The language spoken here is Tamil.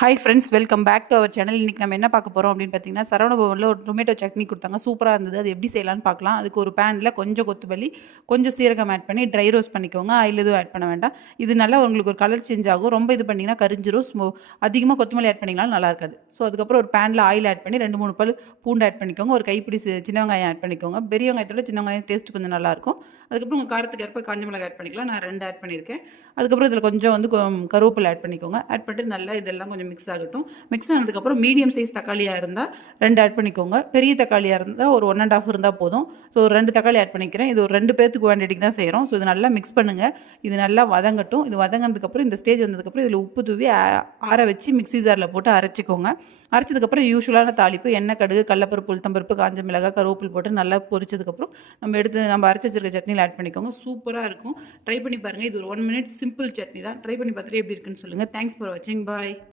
Hi friends, welcome back to our channel. இன்றைக்கி நம்ம என்ன பார்க்க போகிறோம் அப்படின்னு பார்த்தீங்கன்னா, சரவண பவனில் ஒரு டொமேட்டோ சட்னி கொடுத்தாங்க. சூப்பராக இருந்தது. அது எப்படி செய்யலான்னு பார்க்கலாம். அதுக்கு ஒரு பேனில் கொஞ்சம் கொத்தமல்லி, கொஞ்சம் சீரகம் ஆட் பண்ணி ட்ரை ரோஸ்ட் பண்ணிக்கோங்க. ஆயில் எதுவும் ஆட் பண்ண வேண்டாம். இது நல்லா உங்களுக்கு ஒரு கலர் சேஞ்ச் ஆகும். ரொம்ப இது பண்ணிங்கன்னா கரிஞ்சிரும். அதிகமாக கொத்தமல்லி ஆட் பண்ணிங்கனாலும் நல்லா இருக்காது. ஸோ அதுக்கப்புறம் ஒரு பேனில் ஆயில் ஆட் பண்ணி 2-3 பல் பூண்டு ஆட் பண்ணிக்கோங்க. ஒரு கைப்பிடி சின்ன வெங்காயம் ஆட் பண்ணிக்கோங்க. பெரிய வெங்காயத்தோட சின்ன வெங்காயம் டேஸ்ட் கொஞ்சம் நல்லாயிருக்கும். அதுக்கப்புறம் உங்கள் காரத்துக்கு ஏற்ப காஞ்ச மிளகாய் ஆட் பண்ணிக்கலாம். நான் 2 ஆட் பண்ணியிருக்கேன். அதுக்கப்புறம் இதில் கொஞ்சம் கருவேப்பிலை ஆட் பண்ணிக்கோங்க. ஆட் பண்ணிட்டு நல்லா இதெல்லாம் கொஞ்சம் மிக்ஸ் ஆகட்டும். மிக்ஸ் ஆனதுக்கப்புறம் மீடியம் சைஸ் தக்காளியாக இருந்தால் 2 ஆட் பண்ணிக்கோங்க. பெரிய தக்காளியாக இருந்தால் ஒரு 1 1/2 இருந்தால் போதும். ஸோ ஒரு 2 தக்காளி ஆட் பண்ணிக்கிறேன். இது ஒரு 2 பேர்த்துக்கு குவான்டிட்டிக்கு தான் செய்கிறோம். ஸோ இது நல்லா மிக்ஸ் பண்ணுங்கள். இது நல்லா வதங்கட்டும். இது வதங்கினதுக்கப்புறம் இந்த ஸ்டேஜ் வந்ததுக்கப்புறம் இதில் உப்பு தூவி ஆற வச்சு மிக்ஸி ஜாரில் போட்டு அரைச்சிக்கோங்க. அரைச்சதுக்கப்புறம் யூஸ்வலான தாளிப்பு எண்ணெய், கடுகு, கடலப்பருப்பு, உளுத்தம்பருப்பு, காஞ்ச மிளகாய், கருவேப்பில் போட்டு நல்லா பொரிச்சதுக்கப்புறம் நம்ம அரைச்சி வச்சிருக்க சட்னியில் ஆட் பண்ணிக்கோங்க. சூப்பராக இருக்கும். ட்ரை பண்ணி பாருங்கள். இது ஒரு 1 மினிட் சிம்பிள் சட்னி தான். ட்ரை பண்ணி பார்த்துட்டு எப்படி இருக்குன்னு சொல்லுங்கள். தேங்க்ஸ் ஃபார் வாட்சிங். பாய்.